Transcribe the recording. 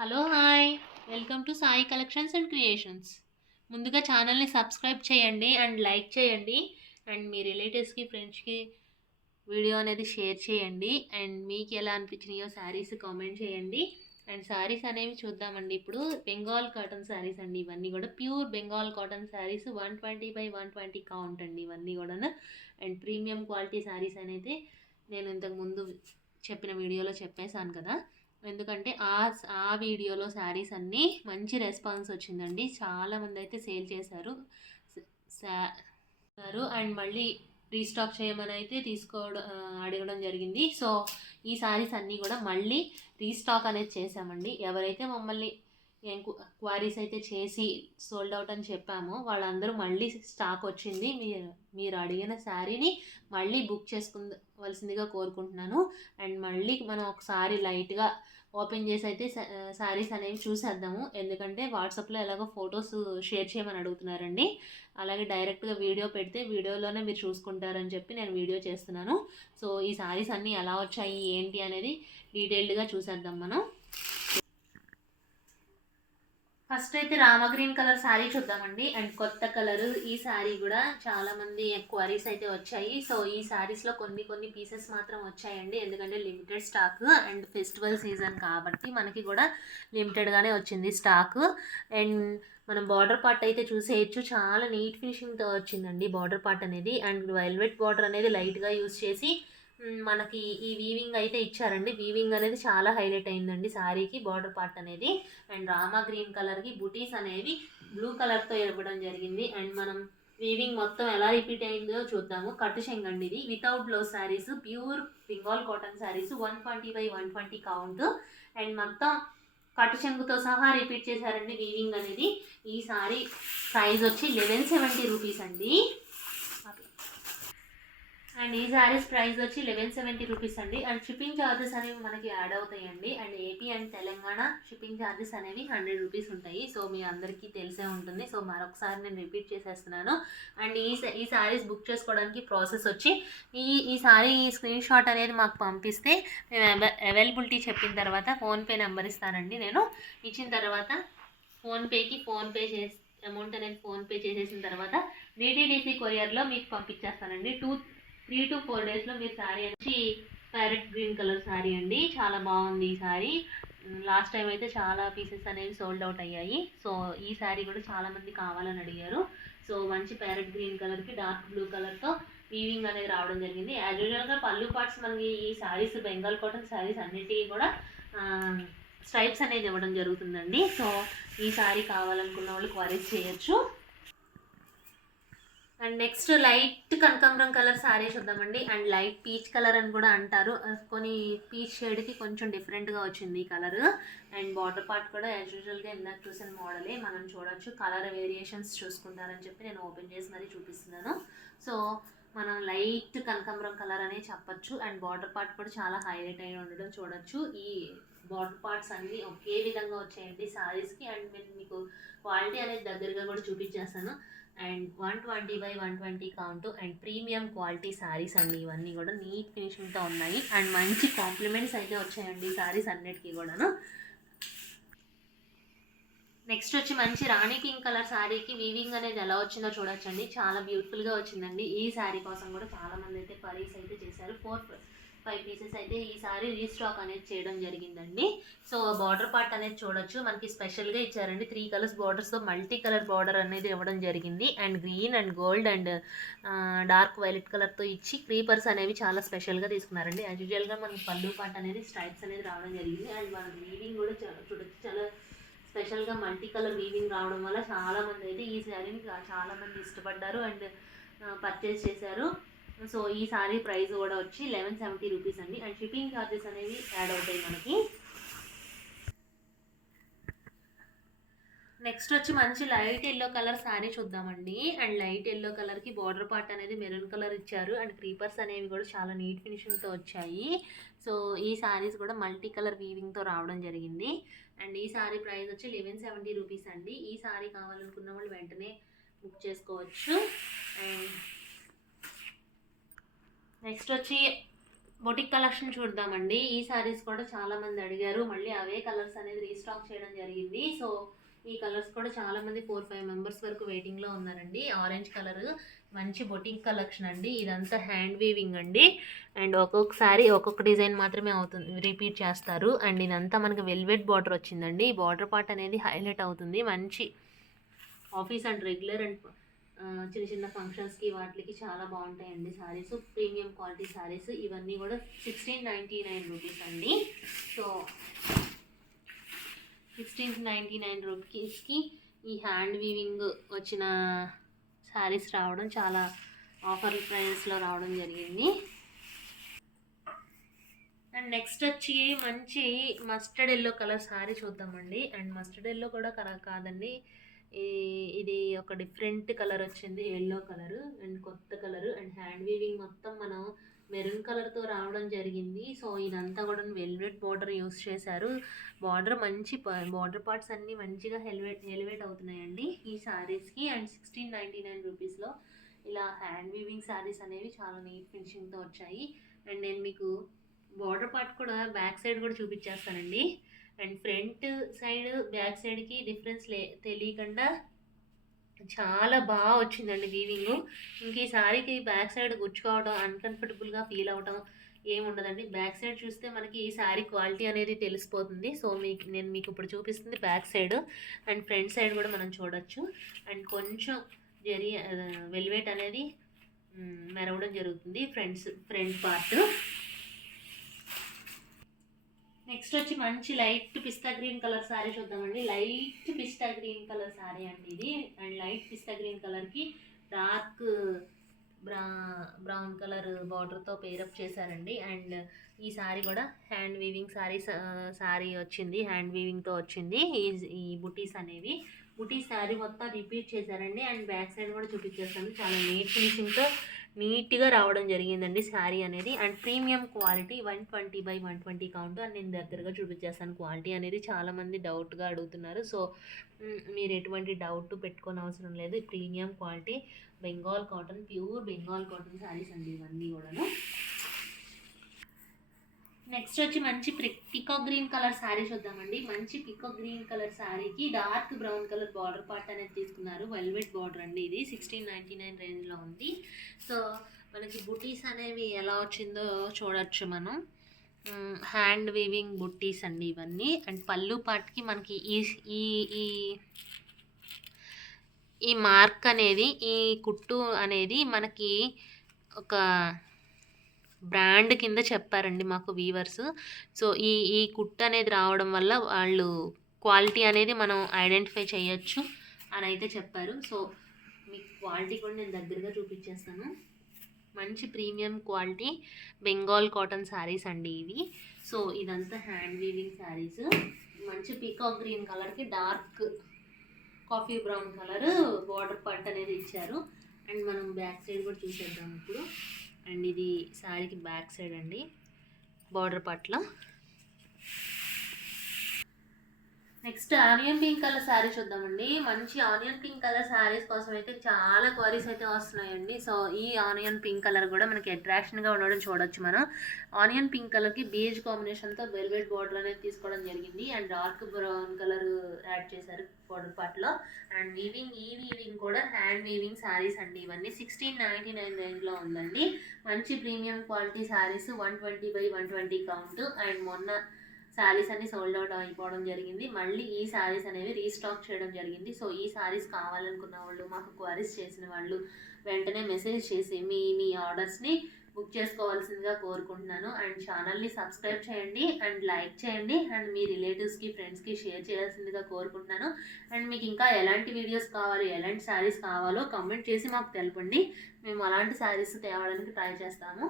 Hello hi welcome to Sai collections and creations. ముందుగా ఛానల్ని subscribe చేయండి అండ్ లైక్ చేయండి అండ్ మీ రిలేటివ్స్కి ఫ్రెండ్స్కి వీడియో అనేది షేర్ చేయండి అండ్ మీకు ఎలా అనిపించినాయో శారీస్ కామెంట్ చేయండి. అండ్ శారీస్ అనేవి చూద్దామండి. ఇప్పుడు బెంగాల్ కాటన్ శారీస్ అండి, ఇవన్నీ కూడా pure Bengal cotton saris 120/120 count అండి ఇవన్నీ కూడా. అండ్ ప్రీమియం క్వాలిటీ శారీస్ అనేది నేను ఇంతకుముందు చెప్పిన వీడియోలో చెప్పేశాను కదా, ఎందుకంటే ఆ వీడియోలో శారీస్ అన్నీ మంచి రెస్పాన్స్ వచ్చిందండి. చాలామంది అయితే సేల్ చేశారు అండ్ మళ్ళీ రీస్టాక్ చేయమని అయితే అడగడం జరిగింది. సో ఈ శారీస్ అన్నీ కూడా మళ్ళీ రీస్టాక్ అనేది చేసామండి. ఎవరైతే మమ్మల్ని క్వారీస్ అయితే చేసి సోల్డ్ అవుట్ అని చెప్పామో వాళ్ళందరూ మళ్ళీ స్టాక్ వచ్చింది, మీరు అడిగిన శారీని మళ్ళీ బుక్ చేసుకోవాల్సిందిగా కోరుకుంటున్నాను. అండ్ మళ్ళీ మనం ఒకసారి లైట్గా ఓపెన్ చేసి అయితే శారీస్ అనేవి చూసేద్దాము. ఎందుకంటే వాట్సాప్లో ఎలాగో ఫొటోస్ షేర్ చేయమని అడుగుతున్నారండి, అలాగే డైరెక్ట్గా వీడియో పెడితే వీడియోలోనే మీరు చూసుకుంటారని చెప్పి నేను వీడియో చేస్తున్నాను. సో ఈ శారీస్ అన్నీ ఎలా వచ్చాయి ఏంటి అనేది డీటెయిల్డ్గా చూసేద్దాం మనం. ఫస్ట్ అయితే రామ గ్రీన్ కలర్ శారీ చూద్దామండి. అండ్ కొత్త కలర్ ఈ శారీ కూడా చాలామంది క్వరీస్ అయితే వచ్చాయి. సో ఈ శారీస్లో కొన్ని పీసెస్ మాత్రం వచ్చాయండి, ఎందుకంటే limited stock and festival season కాబట్టి మనకి కూడా లిమిటెడ్గానే వచ్చింది స్టాక్. అండ్ మనం బార్డర్ పార్ట్ అయితే చూసేయచ్చు, చాలా నీట్ ఫినిషింగ్తో వచ్చిందండి బార్డర్ పార్ట్ అనేది. అండ్ వెల్వెట్ బార్డర్ అనేది లైట్గా యూజ్ చేసి మనకి ఈ వీవింగ్ అయితే ఇచ్చారండి. వీవింగ్ అనేది చాలా హైలైట్ అయిందండి శారీకి బార్డర్ పార్ట్ అనేది. అండ్ రామా గ్రీన్ కలర్కి బుటీస్ అనేవి బ్లూ కలర్తో ఇవ్వడం జరిగింది. అండ్ మనం వీవింగ్ మొత్తం ఎలా రిపీట్ అయిందో చూద్దాము. కట్టు చెంగండి ఇది, without blouse saris, pure Bengal cotton saris, 120/120 count. And మొత్తం కట్టు చెంగుతో సహా రిపీట్ చేశారండి వీవింగ్ అనేది. ఈ శారీ ప్రైస్ వచ్చి 1170 రూపీస్ అండి. అండ్ ఈ శారీస్ ప్రైస్ వచ్చి 1170 రూపీస్ అండి. అండ్ షిప్పింగ్ ఛార్జెస్ అనేవి మనకి యాడ్ అవుతాయండి. And AP and Telangana shipping charges అనేవి 100 రూపీస్ ఉంటాయి. సో మీ అందరికీ తెలిసే ఉంటుంది. సో మరొకసారి నేను రిపీట్ చేసేస్తున్నాను. అండ్ ఈ శారీస్ బుక్ చేసుకోవడానికి ప్రాసెస్ వచ్చి ఈ శారీ స్క్రీన్ షాట్ అనేది మాకు పంపిస్తే మేము అవైలబిలిటీ చెప్పిన తర్వాత ఫోన్పే నెంబర్ ఇస్తానండి. నేను ఇచ్చిన తర్వాత ఫోన్పే చేసి అమౌంట్ అనేది ఫోన్పే చేసేసిన తర్వాత డిటీడీసీ కొరియర్లో మీకు పంపించేస్తానండి. 3 to 4 డేస్లో మీరు శారీ వచ్చి ప్యారెట్ గ్రీన్ కలర్ శారీ అండి, చాలా బాగుంది ఈ శారీ. లాస్ట్ టైం అయితే చాలా పీసెస్ అనేవి సోల్డ్ అవుట్ అయ్యాయి. సో ఈ శారీ కూడా చాలామంది కావాలని అడిగారు. సో మంచి ప్యారెట్ గ్రీన్ కలర్కి డార్క్ బ్లూ కలర్తో వీవింగ్ అనేది రావడం జరిగింది. యాజ్ యూజువల్గా పళ్ళు పార్ట్స్ మనకి ఈ శారీస్ బెంగాల్ కాటన్ శారీస్ అన్నిటికీ కూడా స్ట్రైప్స్ అనేది ఇవ్వడం జరుగుతుందండి. సో ఈ శారీ కావాలనుకున్న వాళ్ళు క్వరీస్ చేయొచ్చు. అండ్ నెక్స్ట్ లైట్ కనకాంబరం కలర్ శారీ చూద్దామండి. అండ్ లైట్ పీచ్ కలర్ అని కూడా అంటారు, కొన్ని పీచ్ షేడ్కి కొంచెం డిఫరెంట్గా వచ్చింది ఈ కలర్. అండ్ బార్డర్ పార్ట్ కూడా యాజ్ యూజువల్గా ఇందాక చూసిన మోడలే మనం చూడొచ్చు. కలర్ వేరియేషన్స్ చూసుకుంటారని చెప్పి నేను ఓపెన్ చేసి మరీ చూపిస్తున్నాను. సో మనం లైట్ కనకాంబరం కలర్ అనే చెప్పచ్చు. అండ్ బార్డర్ పార్ట్ కూడా చాలా హైలైట్ అయి ఉండడం చూడొచ్చు. ఈ బార్డర్ పార్ట్స్ అన్నీ ఒకే విధంగా వచ్చాయండి శారీస్కి. అండ్ నేను మీకు క్వాలిటీ అనేది దగ్గరగా కూడా చూపించేస్తాను. And 120/120 count and premium quality saris అండి ఇవన్నీ కూడా నీట్ ఫినిషింగ్తో ఉన్నాయి. అండ్ మంచి కాంప్లిమెంట్స్ అయితే వచ్చాయండి ఈ శారీస్ అన్నిటికీ కూడాను. నెక్స్ట్ వచ్చి మంచి రాణి పింక్ కలర్ శారీకి వీవింగ్ అనేది ఎలా వచ్చిందో చూడొచ్చండి, చాలా బ్యూటిఫుల్గా వచ్చిందండి. ఈ శారీ కోసం కూడా చాలామంది అయితే క్వరీస్ అయితే చేశారు. 4-5 పీసెస్ అయితే ఈసారి రీస్టాక్ అనేది చేయడం జరిగిందండి. సో బార్డర్ పార్ట్ అనేది చూడొచ్చు, మనకి స్పెషల్గా ఇచ్చారండి. 3 కలర్స్ బార్డర్స్తో మల్టీ కలర్ బార్డర్ అనేది ఇవ్వడం జరిగింది. And green and gold and dark violet కలర్తో ఇచ్చి క్రీపర్స్ అనేవి చాలా స్పెషల్గా తీసుకున్నారండి. యాజ్ యూజువల్గా మనకి పళ్ళు పార్ట్ అనేది స్ట్రైప్స్ అనేది రావడం జరిగింది. అండ్ మన వీవింగ్ కూడా చూడొచ్చు, చాలా స్పెషల్గా మల్టీ కలర్ వీవింగ్ రావడం వల్ల చాలామంది అయితే ఈ శారీని చాలామంది ఇష్టపడ్డారు అండ్ పర్చేస్ చేశారు. సో ఈ శారీ ప్రైస్ కూడా వచ్చి 1170 రూపీస్ అండి. అండ్ షిప్పింగ్ ఛార్జెస్ అనేవి యాడ్ అవుతాయి మనకి. నెక్స్ట్ వచ్చి మంచి లైట్ ఎల్లో కలర్ శారీ చూద్దామండి. అండ్ లైట్ ఎల్లో కలర్కి బార్డర్ పార్ట్ అనేది మెరూన్ కలర్ ఇచ్చారు. అండ్ క్రీపర్స్ అనేవి కూడా చాలా నీట్ ఫినిషింగ్తో వచ్చాయి. సో ఈ శారీస్ కూడా మల్టీ కలర్ వీవింగ్తో రావడం జరిగింది. అండ్ ఈ శారీ ప్రైస్ వచ్చి 1170 రూపీస్ అండి. ఈ శారీ కావాలనుకున్న వాళ్ళు వెంటనే బుక్ చేసుకోవచ్చు. అండ్ నెక్స్ట్ వచ్చి బొటిక్ కలెక్షన్ చూద్దామండి. ఈ శారీస్ కూడా చాలామంది అడిగారు, మళ్ళీ అవే కలర్స్ అనేది రీస్టాక్ చేయడం జరిగింది. సో ఈ కలర్స్ కూడా చాలామంది 4-5 మెంబర్స్ వరకు వెయిటింగ్లో ఉన్నారండి. ఆరెంజ్ కలర్ మంచి బొటిక్ కలెక్షన్ అండి. ఇదంతా హ్యాండ్ వీవింగ్ అండి. అండ్ ఒక్కొక్కసారి ఒక్కొక్క డిజైన్ మాత్రమే అవుతుంది, రిపీట్ చేస్తారు. అండ్ ఇదంతా మనకి వెల్వెట్ బార్డర్ వచ్చిందండి. ఈ బార్డర్ పార్ట్ అనేది హైలైట్ అవుతుంది. మంచి ఆఫీస్ అండ్ రెగ్యులర్ అండ్ చిన్న చిన్న ఫంక్షన్స్కి వాటికి చాలా బాగుంటాయండి శారీస్. ప్రీమియం క్వాలిటీ శారీస్ ఇవన్నీ కూడా 1699 రూపీస్ అండి. సో 1699 రూపీస్కి ఈ హ్యాండ్ వీవింగ్ వచ్చిన శారీస్ రావడం చాలా ఆఫర్ ప్రైస్లో రావడం జరిగింది. అండ్ నెక్స్ట్ వచ్చి మంచి మస్టర్డ్ ఎల్లో కలర్ శారీ చూద్దామండి. అండ్ మస్టర్డ్ ఎల్లో కూడా కాదండి, ఇది ఒక డిఫరెంట్ కలర్ వచ్చింది, ఎల్లో కలర్ అండ్ కొత్త కలర్. అండ్ హ్యాండ్ వీవింగ్ మొత్తం మనం మెరూన్ కలర్తో రావడం జరిగింది. సో ఇదంతా కూడా వెల్వెట్ బార్డర్ యూస్ చేశారు. బార్డర్ మంచి బార్డర్ పార్ట్స్ అన్నీ మంచిగా ఎలివేట్ అవుతున్నాయండి ఈ శారీస్కి. అండ్ 1699 రూపీస్లో ఇలా హ్యాండ్ వీవింగ్ శారీస్ అనేవి చాలా నీట్ ఫినిషింగ్తో వచ్చాయి. అండ్ నేను మీకు బార్డర్ పార్ట్ కూడా బ్యాక్ సైడ్ కూడా చూపించేస్తానండి. అండ్ ఫ్రంట్ సైడ్ బ్యాక్ సైడ్కి డిఫరెన్స్ తెలియకుండా చాలా బాగా వచ్చిందండి వీవింగ్. ఇంక ఈ సారీకి బ్యాక్ సైడ్ గుచ్చుకోవడం, అన్కంఫర్టబుల్గా ఫీల్ అవడం ఏముండదండి. బ్యాక్ సైడ్ చూస్తే మనకి ఈ శారీ క్వాలిటీ అనేది తెలిసిపోతుంది. సో నేను మీకు ఇప్పుడు చూపిస్తుంది back side. And front side కూడా మనం చూడొచ్చు. అండ్ కొంచెం వెల్వెట్ అనేది మెరవడం జరుగుతుంది ఫ్రంట్ పార్ట్. నెక్స్ట్ వచ్చి మంచి లైట్ పిస్తా గ్రీన్ కలర్ శారీ చూద్దామండి. లైట్ పిస్తా గ్రీన్ కలర్ శారీ అండి ఇది. అండ్ లైట్ పిస్తా గ్రీన్ కలర్కి డార్క్ బ్రౌన్ కలర్ బార్డర్తో పేరప్ చేశారండి. అండ్ ఈ శారీ కూడా హ్యాండ్ వీవింగ్ శారీ వచ్చింది, హ్యాండ్ వీవింగ్తో వచ్చింది. ఈ బుటీస్ అనేవి శారీ మొత్తం రిపీట్ చేశారండి. అండ్ బ్యాక్ సైడ్ కూడా చూపించేస్తాను. చాలా నీట్ ఫినిషింగ్తో నీట్గా రావడం జరిగిందండి శారీ అనేది. అండ్ ప్రీమియం క్వాలిటీ 120/120 కౌంట్ అని నేను దగ్గరగా చూపించేస్తాను. క్వాలిటీ అనేది చాలామంది డౌట్గా అడుగుతున్నారు. సో మీరు ఎటువంటి డౌట్ పెట్టుకోని అవసరం లేదు. Premium quality Bengal cotton, pure Bengal cotton saris అండి ఇవన్నీ కూడాను. నెక్స్ట్ వచ్చి మంచి పికాక్ గ్రీన్ కలర్ శారీ చూద్దామండి. మంచి పికాక్ గ్రీన్ కలర్ శారీకి dark brown colour border part అనేది తీసుకున్నారు. వెల్వెట్ బార్డర్ అండి ఇది. 1699 రేంజ్లో ఉంది. సో మనకి బుటీస్ అనేవి ఎలా వచ్చిందో చూడొచ్చు మనం. హ్యాండ్ వీవింగ్ బుట్టీస్ అండి ఇవన్నీ. అండ్ పళ్ళు పార్ట్కి మనకి ఈ మార్క్ అనేది, ఈ కుట్టు అనేది మనకి ఒక బ్రాండ్ కింద చెప్పారండి మాకు వీవర్స్. సో ఈ కుట్టు అనేది రావడం వల్ల వాళ్ళు క్వాలిటీ అనేది మనం ఐడెంటిఫై చేయొచ్చు అని అయితే చెప్పారు. సో మీకు క్వాలిటీ కూడా నేను దగ్గరగా చూపించేస్తాను. మంచి premium quality Bengal cotton saris అండి ఇవి. సో ఇదంతా హ్యాండ్ వీవింగ్ శారీస్. మంచి పీకాక్ గ్రీన్ కలర్కి dark coffee brown colour border part అనేది ఇచ్చారు. అండ్ మనం బ్యాక్ సైడ్ కూడా చూసేద్దాం ఇప్పుడు. అండ్ ఇది శారీకి బ్యాక్ సైడ్ అండి బార్డర్ పార్ట్లో. Next onion pink colour sari చూద్దామండి. మంచి ఆనియన్ పింక్ కలర్ శారీస్ కోసం అయితే చాలా క్వారీస్ అయితే వస్తున్నాయండి. సో ఈ ఆనియన్ పింక్ కలర్ కూడా మనకి అట్రాక్షన్గా ఉండడం చూడొచ్చు మనం. ఆనియన్ పింక్ కలర్కి బేజ్ కాంబినేషన్తో వెల్వెట్ బార్డర్ అనేది తీసుకోవడం జరిగింది. And dark brown colour add చేశారు బార్డర్ పార్ట్లో. అండ్ వీవింగ్ కూడా హ్యాండ్ వీవింగ్ శారీస్ అండి ఇవన్నీ. 1699 రేంజ్లో ఉందండి. మంచి premium quality saris, 120/120 count. And మొన్న శారీస్ అన్ని సోల్డ్ అవుట్ అయిపోవడం జరిగింది. మళ్ళీ ఈ శారీస్ అనేవి రీస్టాక్ చేయడం జరిగింది. సో ఈ శారీస్ కావాలనుకున్న వాళ్ళు, మాకు క్వైరీస్ చేసిన వాళ్ళు వెంటనే మెసేజ్ చేసి మీ ఆర్డర్స్ని బుక్ చేసుకోవాల్సిందిగా కోరుకుంటున్నాను. అండ్ ఛానల్ని సబ్స్క్రైబ్ చేయండి అండ్ లైక్ చేయండి. అండ్ మీ రిలేటివ్స్కి, ఫ్రెండ్స్కి షేర్ చేయాల్సిందిగా కోరుకుంటున్నాను. అండ్ మీకు ఇంకా ఎలాంటి వీడియోస్ కావాలి, ఎలాంటి శారీస్ కావాలో కమెంట్ చేసి మాకు తెలపండి. మేము అలాంటి శారీస్ తేవడానికి ట్రై చేస్తాము.